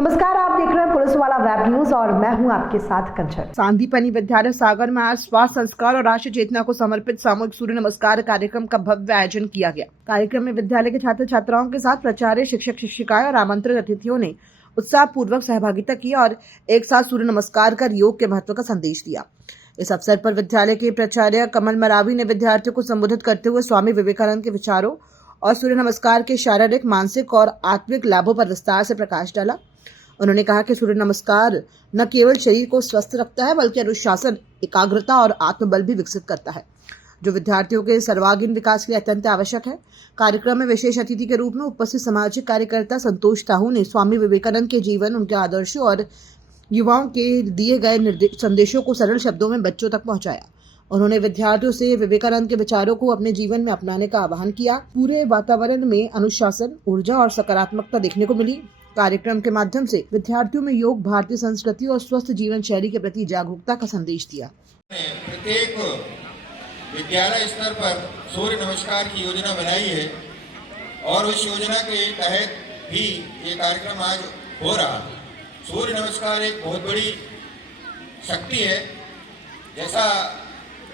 नमस्कार, आप देख रहे हैं पुलिस वाला वेब न्यूज और मैं हूं आपके साथ कंचन। सांदीपनि विद्यालय सागर में आज स्वास्थ्य संस्कार और राष्ट्रीय चेतना को समर्पित सामूहिक सूर्य नमस्कार कार्यक्रम का भव्य आयोजन किया गया। कार्यक्रम में विद्यालय के छात्र छात्राओं के साथ प्राचार्य, शिक्षक शिक्षिकाएं और आमंत्रित अतिथियों ने उत्साह पूर्वक सहभागिता की और एक साथ सूर्य नमस्कार कर योग के महत्व का संदेश दिया। इस अवसर पर विद्यालय के प्राचार्य कमल मरावी ने विद्यार्थियों को संबोधित करते हुए स्वामी विवेकानंद के विचारों और सूर्य नमस्कार के शारीरिक, मानसिक और आत्मिक लाभों पर विस्तार से प्रकाश डाला। उन्होंने कहा कि सूर्य नमस्कार न केवल शरीर को स्वस्थ रखता है बल्कि अनुशासन, एकाग्रता और आत्मबल भी विकसित करता है, जो विद्यार्थियों के सर्वांगीण विकास के लिए अत्यंत आवश्यक है। कार्यक्रम में विशेष अतिथि के रूप में उपस्थित सामाजिक कार्यकर्ता संतोष साहू ने स्वामी विवेकानंद के जीवन, उनके आदर्शों और युवाओं के दिए गए संदेशों को सरल शब्दों में बच्चों तक पहुंचाया। उन्होंने विद्यार्थियों से विवेकानंद के विचारों को अपने जीवन में अपनाने का आह्वान किया। पूरे वातावरण में अनुशासन, ऊर्जा और सकारात्मकता देखने को मिली। कार्यक्रम के माध्यम से विद्यार्थियों में योग, भारतीय संस्कृति और स्वस्थ जीवन शैली के प्रति जागरूकता का संदेश दिया। प्रत्येक विद्यालय स्तर पर सूर्य नमस्कार की योजना बनाई है और उस योजना के तहत भी ये कार्यक्रम आज हो रहा है। सूर्य नमस्कार एक बहुत बड़ी शक्ति है। जैसा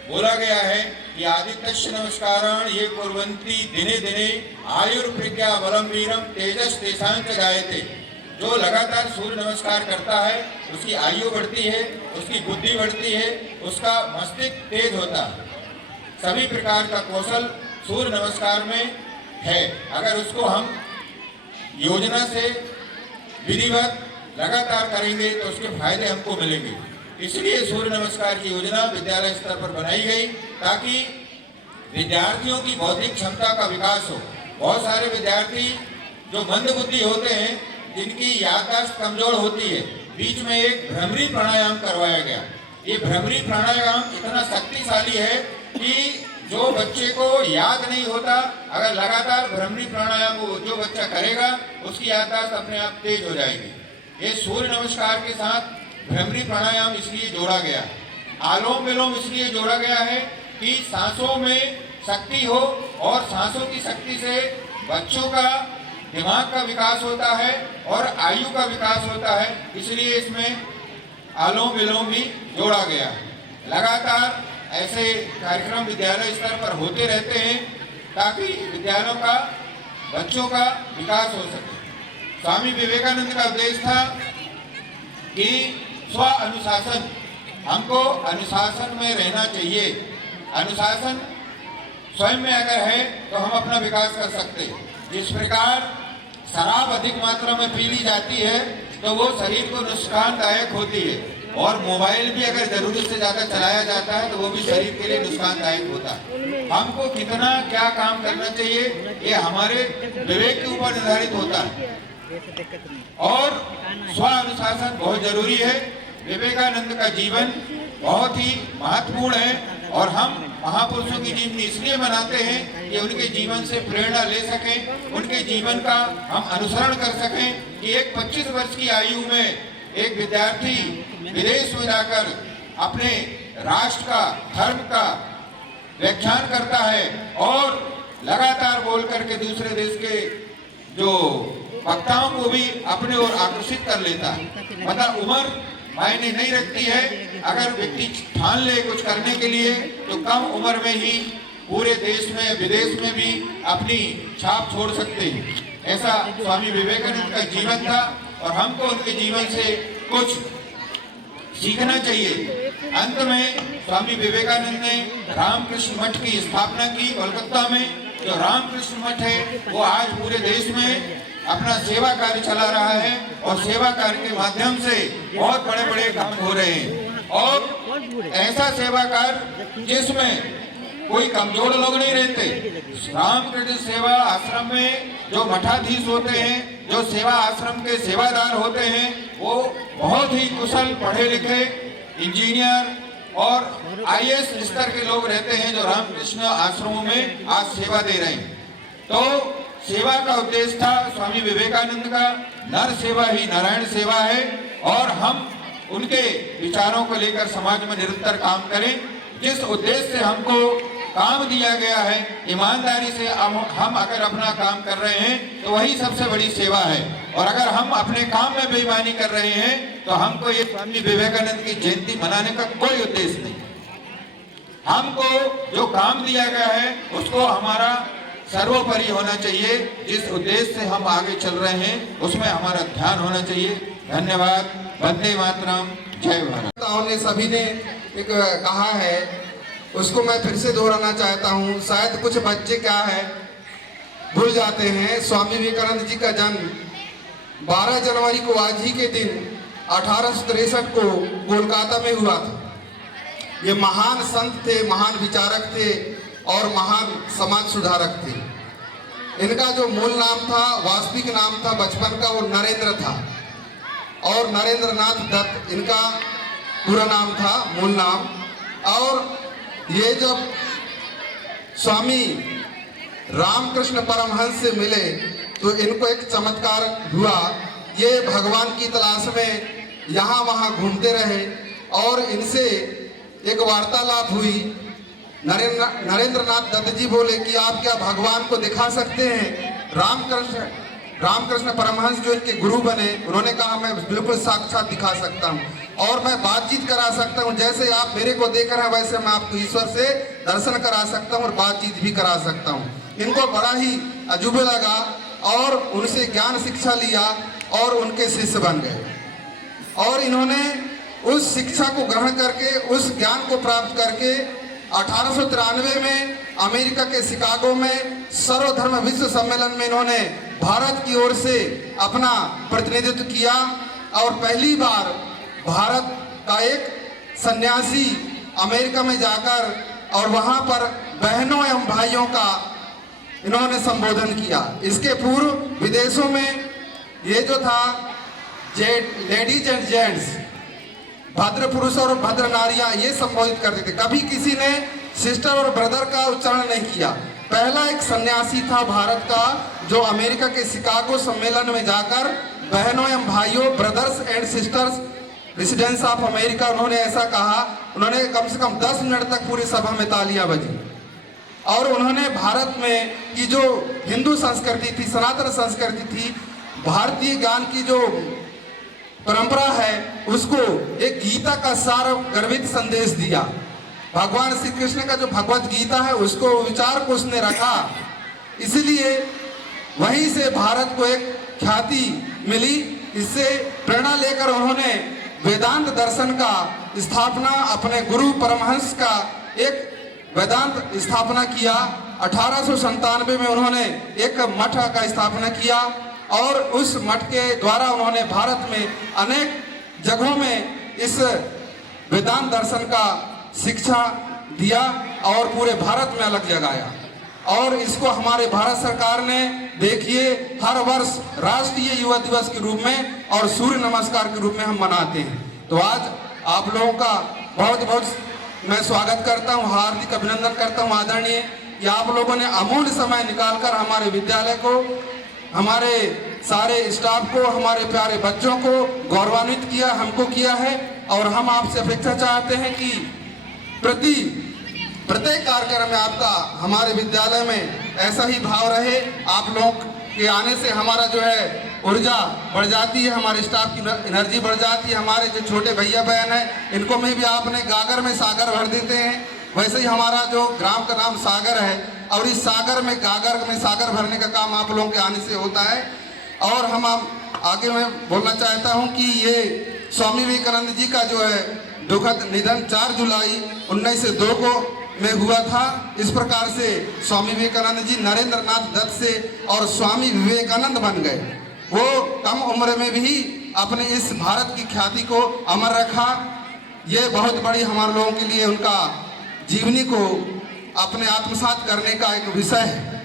बोला गया है कि आदित्यस्य नमस्कारान् ये कुर्वन्ति दिने दिने आयुर्प्रज्ञा बलम वीरम तेजस तेषांच जायते। जो लगातार सूर्य नमस्कार करता है उसकी आयु बढ़ती है, उसकी बुद्धि बढ़ती है, उसका मस्तिष्क तेज होता है। सभी प्रकार का कौशल सूर्य नमस्कार में है। अगर उसको हम योजना से विधिवत लगातार करेंगे तो उसके फायदे हमको मिलेंगे। इसलिए सूर्य नमस्कार की योजना विद्यालय स्तर पर बनाई गई ताकि विद्यार्थियों की बौद्धिक क्षमता का विकास हो। बहुत सारे विद्यार्थी जो मंद बुद्धि होते हैं, जिनकी याददाश्त कमजोर होती है, बीच में एक भ्रमरी प्राणायाम करवाया गया। ये भ्रमरी प्राणायाम इतना शक्तिशाली है कि जो बच्चे को याद नहीं होता, अगर लगातार भ्रमरी प्राणायाम जो बच्चा करेगा उसकी याददाश्त अपने आप तेज हो जाएगी। ये सूर्य नमस्कार के साथ भ्रमरी प्राणायाम इसलिए जोड़ा गया, आलोम विलोम इसलिए जोड़ा गया है कि सांसों में शक्ति हो और सांसों की शक्ति से बच्चों का दिमाग का विकास होता है और आयु का विकास होता है। इसलिए इसमें आलोम विलोम भी जोड़ा गया है। लगातार ऐसे कार्यक्रम विद्यालय स्तर पर होते रहते हैं ताकि विद्यालयों का, बच्चों का विकास हो सके। स्वामी विवेकानंद का उद्देश्य था कि स्व अनुशासन, हमको अनुशासन में रहना चाहिए। अनुशासन स्वयं में अगर है तो हम अपना विकास कर सकते। जिस प्रकार शराब अधिक मात्रा में पी ली जाती है तो वो शरीर को नुकसानदायक होती है, और मोबाइल भी अगर जरूरत से ज़्यादा चलाया जाता है तो वो भी शरीर के लिए नुकसानदायक होता है। हमको कितना क्या काम करना चाहिए ये हमारे विवेक के ऊपर निर्धारित होता है और स्व अनुशासन बहुत जरूरी है। विवेकानंद का जीवन बहुत ही महत्वपूर्ण है और हम महापुरुषों की जीवनी इसलिए बनाते हैं कि उनके जीवन से प्रेरणा ले सकें, उनके जीवन का हम अनुसरण कर सकें। कि एक 25 वर्ष की आयु में एक विद्यार्थी विदेश में जाकर अपने राष्ट्र का, धर्म का व्याख्यान करता है और लगातार बोल करके दूसरे देश के जो वक्ताओं को भी अपने ओर आकर्षित कर लेता है। मतलब उम्र मायने नहीं रखती है। अगर व्यक्ति ठान ले कुछ करने के लिए तो कम उम्र में ही पूरे देश में, विदेश में भी अपनी छाप छोड़ सकते हैं। ऐसा स्वामी विवेकानंद का जीवन था और हमको उनके जीवन से कुछ सीखना चाहिए। अंत में स्वामी विवेकानंद ने रामकृष्ण मठ की स्थापना की कोलकाता में। जो रामकृष्ण मठ है वो आज पूरे देश में अपना सेवा कार्य चला रहा है और सेवा कार्य के माध्यम से बहुत बड़े बड़े काम हो रहे हैं। और ऐसा सेवा कार्य जिसमें कोई कमजोर लोग नहीं रहते। रामकृष्ण सेवा आश्रम में जो मठाधीश होते हैं, जो सेवा आश्रम के सेवादार होते हैं, वो बहुत ही कुशल, पढ़े लिखे इंजीनियर और आईएएस स्तर के लोग रहते हैं जो रामकृष्ण आश्रमों में आज सेवा दे रहे हैं। तो सेवा का उद्देश्य था स्वामी विवेकानंद का, नर सेवा ही नारायण सेवा है और हम उनके विचारों को लेकर समाज में निरंतर काम करें। जिस उद्देश्य से हमको काम दिया गया है, ईमानदारी से हम अगर अपना काम कर रहे हैं तो वही सबसे बड़ी सेवा है। और अगर हम अपने काम में बेईमानी कर रहे हैं तो हमको ये स्वामी विवेकानंद की जयंती मनाने का कोई उद्देश्य नहीं। हमको जो काम दिया गया है उसको हमारा सर्वोपरि होना चाहिए। जिस उद्देश्य से हम आगे चल रहे हैं उसमें हमारा ध्यान होना चाहिए। धन्यवाद। वंदे मातरम। जय भारत। ने सभी ने एक कहा है, उसको मैं फिर से दोहराना चाहता हूँ। शायद कुछ बच्चे क्या है भूल जाते हैं, स्वामी विवेकानंद जी का जन्म 12 जनवरी को आज ही के दिन 1863 को कोलकाता में हुआ था। ये महान संत थे, महान विचारक थे और महान समाज सुधारक थे। इनका जो मूल नाम था, वास्तविक नाम था बचपन का, वो नरेंद्र था और नरेंद्र नाथ दत्त इनका पूरा नाम था, मूल नाम। और ये जब स्वामी रामकृष्ण परमहंस से मिले तो इनको एक चमत्कार हुआ। ये भगवान की तलाश में यहाँ वहाँ घूमते रहे और इनसे एक वार्तालाप हुई। नरेंद्र नाथ दत्त जी बोले कि आप क्या भगवान को दिखा सकते हैं? रामकृष्ण परमहंस जो इनके गुरु बने, उन्होंने कहा मैं बिल्कुल साक्षात दिखा सकता हूँ और मैं बातचीत करा सकता हूँ। जैसे आप मेरे को देख रहे हैं वैसे मैं आपको ईश्वर से दर्शन करा सकता हूँ और बातचीत भी करा सकता हूँ। इनको बड़ा ही अजूबा लगा और उनसे ज्ञान शिक्षा लिया और उनके शिष्य बन गए। और इन्होंने उस शिक्षा को ग्रहण करके, उस ज्ञान को प्राप्त करके 1893 में अमेरिका के शिकागो में सर्वधर्म विश्व सम्मेलन में इन्होंने भारत की ओर से अपना प्रतिनिधित्व किया और पहली बार भारत का एक सन्यासी अमेरिका में जाकर और वहां पर बहनों एवं भाइयों का इन्होंने संबोधन किया। इसके पूर्व विदेशों में ये जो था लेडीज एंड जेंट्स, भद्र पुरुष और भद्र नारियां, ये संबोधित करते थे। कभी किसी ने सिस्टर और ब्रदर का उच्चारण नहीं किया। पहला एक सन्यासी था भारत का जो अमेरिका के शिकागो सम्मेलन में जाकर बहनों एवं भाइयों, brothers and sisters residents of America, उन्होंने ऐसा कहा। उन्होंने कम से कम 10 मिनट तक पूरी सभा में तालियां बजी और उन्होंने भारत में की जो हिंदू संस्कृति थी, सनातन संस्कृति थी, भारतीय ज्ञान की जो परंपरा है, उसको एक गीता का सार गर्वित संदेश दिया। भगवान श्री कृष्ण का जो भगवत गीता है उसको विचार को उसने रखा। इसलिए वहीं से भारत को एक ख्याति मिली। इससे प्रेरणा लेकर उन्होंने वेदांत दर्शन का स्थापना, अपने गुरु परमहंस का एक वेदांत स्थापना किया। 1897 में उन्होंने एक मठ का स्थापना किया और उस मठ के द्वारा उन्होंने भारत में अनेक जगहों में इस वेदांत दर्शन का शिक्षा दिया और पूरे भारत में अलग जगाया। और इसको हमारे भारत सरकार ने देखिए हर वर्ष राष्ट्रीय युवा दिवस के रूप में और सूर्य नमस्कार के रूप में हम मनाते हैं। तो आज आप लोगों का बहुत बहुत मैं स्वागत करता हूँ, हार्दिक अभिनंदन करता हूँ आदरणीय कि आप लोगों ने अमूल्य समय निकालकर हमारे विद्यालय को, हमारे सारे स्टाफ को, हमारे प्यारे बच्चों को गौरवान्वित किया, हमको किया है। और हम आपसे अपेक्षा चाहते हैं कि प्रत्येक कार्यक्रम में आपका हमारे विद्यालय में ऐसा ही भाव रहे। आप लोग के आने से हमारा जो है ऊर्जा बढ़ जाती है, हमारे स्टाफ की एनर्जी बढ़ जाती है। हमारे जो छोटे भैया बहन हैं इनको में भी आपने गागर में सागर भर देते हैं। वैसे ही हमारा जो ग्राम का नाम सागर है और इस सागर में गागर में सागर भरने का काम आप लोगों के आने से होता है। और हम आगे मैं बोलना चाहता हूँ कि ये स्वामी विवेकानंद जी का जो है दुखद निधन 4 जुलाई 1902 को में हुआ था। इस प्रकार से स्वामी विवेकानंद जी नरेंद्र नाथ दत्त से और स्वामी विवेकानंद बन गए। वो कम उम्र में भी अपने इस भारत की ख्याति को अमर रखा। ये बहुत बड़ी हमारे लोगों के लिए उनका जीवनी को अपने आत्मसात करने का एक विषय है।